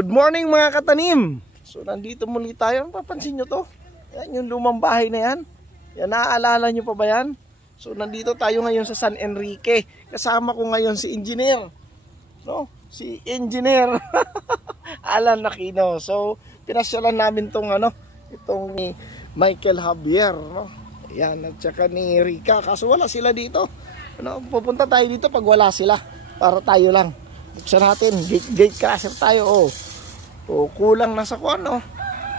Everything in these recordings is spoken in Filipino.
Good morning mga katanim. So nandito muli tayo. Papansin nyo to? Yan yung lumang bahay na yan. Yan, naaalala nyo pa ba yan? So nandito tayo ngayon sa San Enrique. Kasama ko ngayon si Engineer. No? Si Engineer Alan Aquino. So pinasyalan namin tong itong ni Michael Javier, no? Yan, at saka ni Rica. Kaso wala sila dito. Pupunta tayo dito pag wala sila. Para tayo lang. Buksan natin, gate crusher tayo. Kulang na sa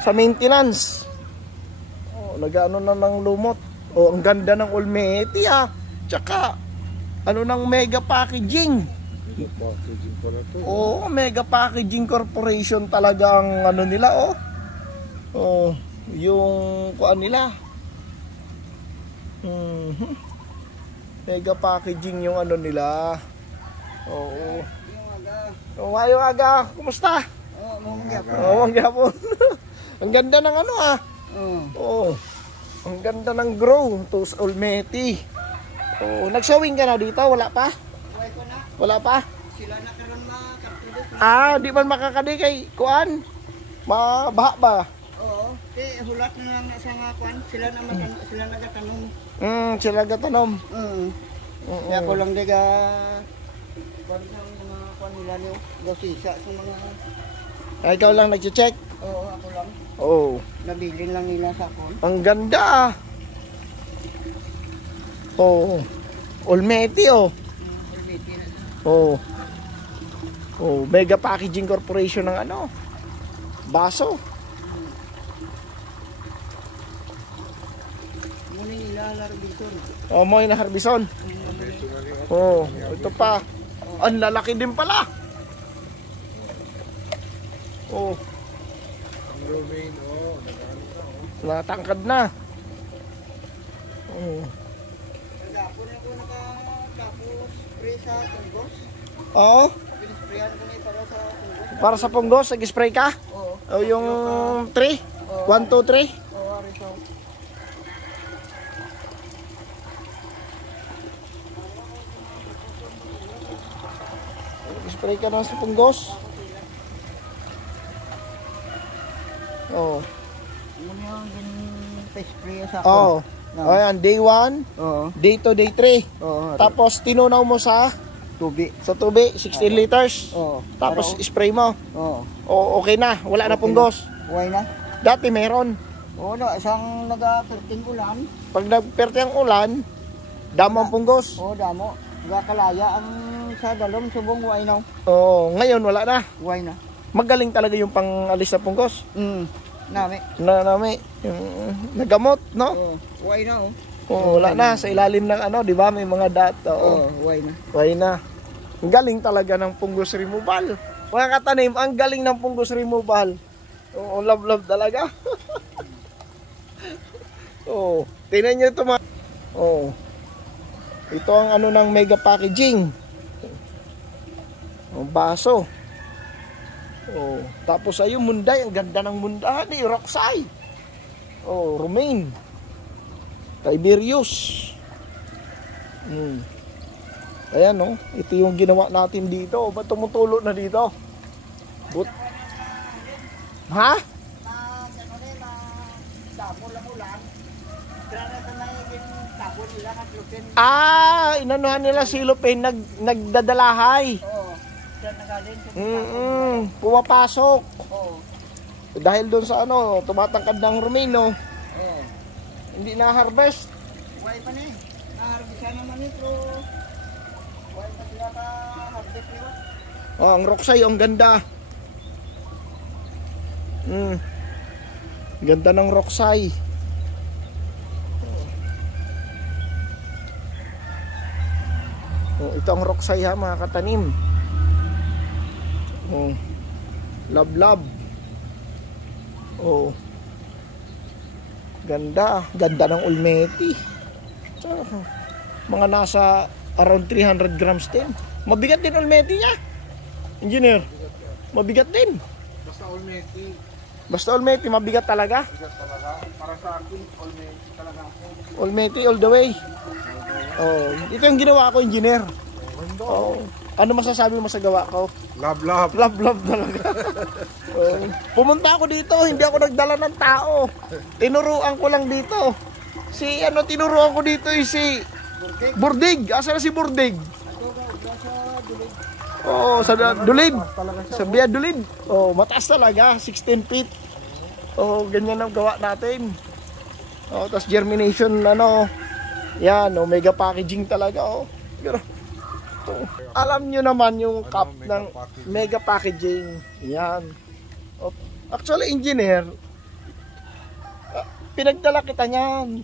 sa maintenance. Nag-ano na ng lumot. Ang ganda ng Olmeti Tsaka ng mega packaging. Packaging pala to. Mega Packaging Corporation talagang nila yung kuan nila. Mega packaging yung nila. Ngayong aga, kumusta? Mangyapon. Ang ganda ng ang ganda ng grow to Olmeti. Nag-showing ka na dito? Wala pa? Wala pa? Sila na karon makakadit. Di man makakadi kay kuan? Mabaha ba? Oo. Hulat na lang sa nga kuan. Sila nagatanom. Sila nagatanom. Kaya ko lang diga kuan sa mga kuan nila niyo. Gosisa sa mga. Ikaw lang nag-check? Oo, ako lang. Nabilin lang nila sa kuan. Ang ganda. Olmeti Mega Packaging Corporation ng baso. Muna nila Harbison. Mo na Harbison. Ito pa. Ang lalaki din pala. Ang Romaine, natangkad na. Nagapon ako nakatapos spray sa punggos. Pinisprayan ko para sa punggos. Para sa punggos, nag-spray ka? Yung 3? 1, 2, 3? Ariso. Nag-spray ka na sa punggos? Muna yung spray sa punggos. Ayan, day 1, day 2, day 3. Tapos tinunaw mo sa tubig. 16 liters. Tapos spray mo. Okay na, wala na punggos. Huwag na. Dati meron. Isang nag-perting ulan. Pag nagperting ulan, damo ang punggos. Damo. Gakalaya ang sa dalom subong huwag na. Ngayon wala na. Huwag na. Magaling talaga yung pang-alis na punggos. Nami. Yung nagamot, no? Huwag na. Wala na sa ilalim ng di ba? May mga huwag na. Huwag na. Ang galing talaga ng punggos removal. Mga katanim, ang galing ng punggos removal. Love talaga. Tingnan nyo ito mga. Ito ang ng mega packaging. Baso. Tapos ayun, Munday. Ang ganda ng Munday. Roxay. Romaine. Tiberius. Ayan, ito yung ginawa natin dito. Ba't tumutulo na dito? Ha? Inanuhan nila silopin. Nagdadalahay. Pumapasok. Dahil doon sa tumatangkad ng Romino. Hindi na-harvest. Huwag pa na na-harvest naman ito. Huwag pa sila ka-harvest nila. Ang Roxay, ang ganda. Ganda ng Roxay. Ito ang Roxay mga katanim. Love. Ganda ng Olmeti. Mga nasa around 300 grams din. Mabigat din Olmeti niya. Engineer, mabigat din. Basta Olmeti, mabigat talaga. Para sa akin, Olmeti talaga. Olmeti all the way. Ito yung ginawa ko, Engineer. Ano masasabi mo sa gawa ko? Love, love. Love, love talaga. Pumunta ako dito, hindi ako nagdala ng tao. Tinuruan ko lang dito. Tinuruan ko dito si Burdig. Asa na si Burdig? Oo, sa Dulid. Sa Bia Dulid. Oh, mataas talaga, 16 feet. Oh, ganyan ang gawa natin. Oh, tapos germination yan, mega packaging talaga Alam nyo naman yung cup ng mega packaging. Yan. Actually, engineer, pinagdala kita niyan.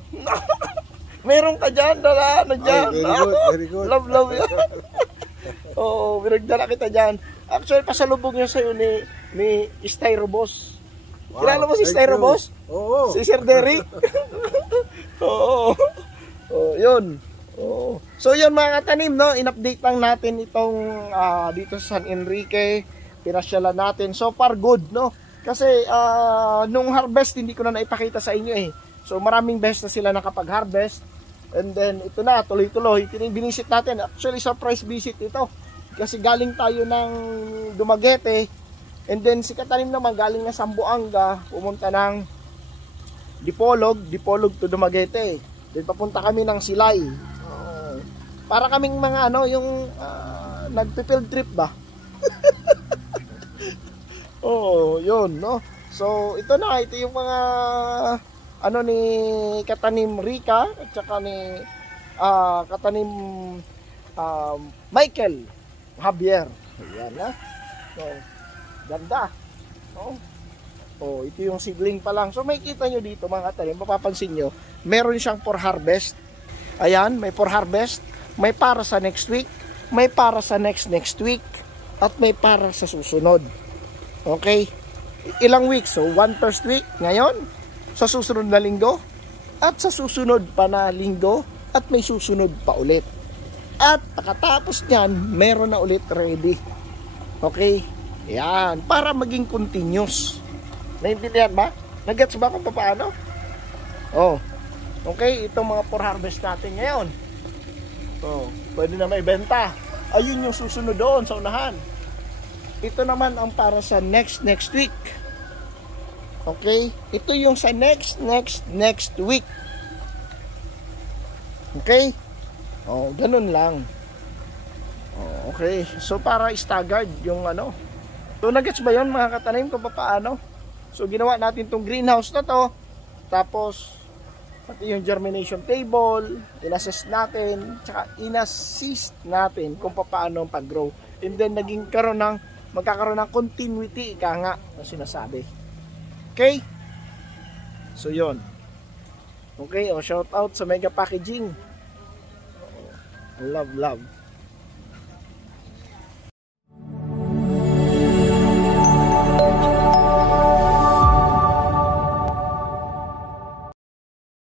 Meron ka dyan, dala na dyan. Very good. Love, love yan. Oo, pinagdala kita dyan. Actually, pasalubog nyo sa'yo ni Styrobos. Wow, kilala mo si Styrobos? Oo. Si Sir Derek? Oo. Yun. Oo. So yun mga katanim, in-update lang natin itong dito sa San Enrique. Pinasyalan natin. So far good, Kasi nung harvest hindi ko na naipakita sa inyo So maraming beses na sila nakapag-harvest. And then ito na, tuloy-tuloy. Binisit natin. Actually surprise visit ito. Kasi galing tayo ng Dumaguete. And then si katanim naman galing na Zamboanga, pumunta ng Dipolog to Dumaguete. Then papunta kami ng Silay. Para kaming mga yung nagpe-field trip ba? Yun, So ito yung mga ni katanim Rica at saka ni katanim Michael Javier. Ayan So, ganda. Ito yung seedling pa lang. So may kita nyo dito mga katanim, mapapansin nyo, meron siyang for harvest. Ayan, may for harvest. May para sa next week, may para sa next week, at may para sa susunod. Okay? Ilang weeks? So, first week ngayon, sa susunod na linggo, at sa susunod pa na linggo, at may susunod pa ulit. At pagkatapos niyan, meron na ulit ready. Okay? Yan. Para maging continuous. Naintindihan ba? Nagets ba kung paano? Okay? Itong mga for harvest natin ngayon. Pwede na may benta. Ayun yung susunod doon sa unahan. Ito naman ang para sa next week. Okay? Ito yung sa next week. Okay? Ganun lang. Okay. So para staggered yung So nagets ba yun mga katanim kung paano? So ginawa natin tong greenhouse na to. Tapos pati yung germination table, inassess natin, tsaka inassist natin kung paano ang pag-grow. And then magkakaroon ng continuity, ika nga na sinasabi. Okay? So yun. Okay, shout out sa mega packaging. Love, love.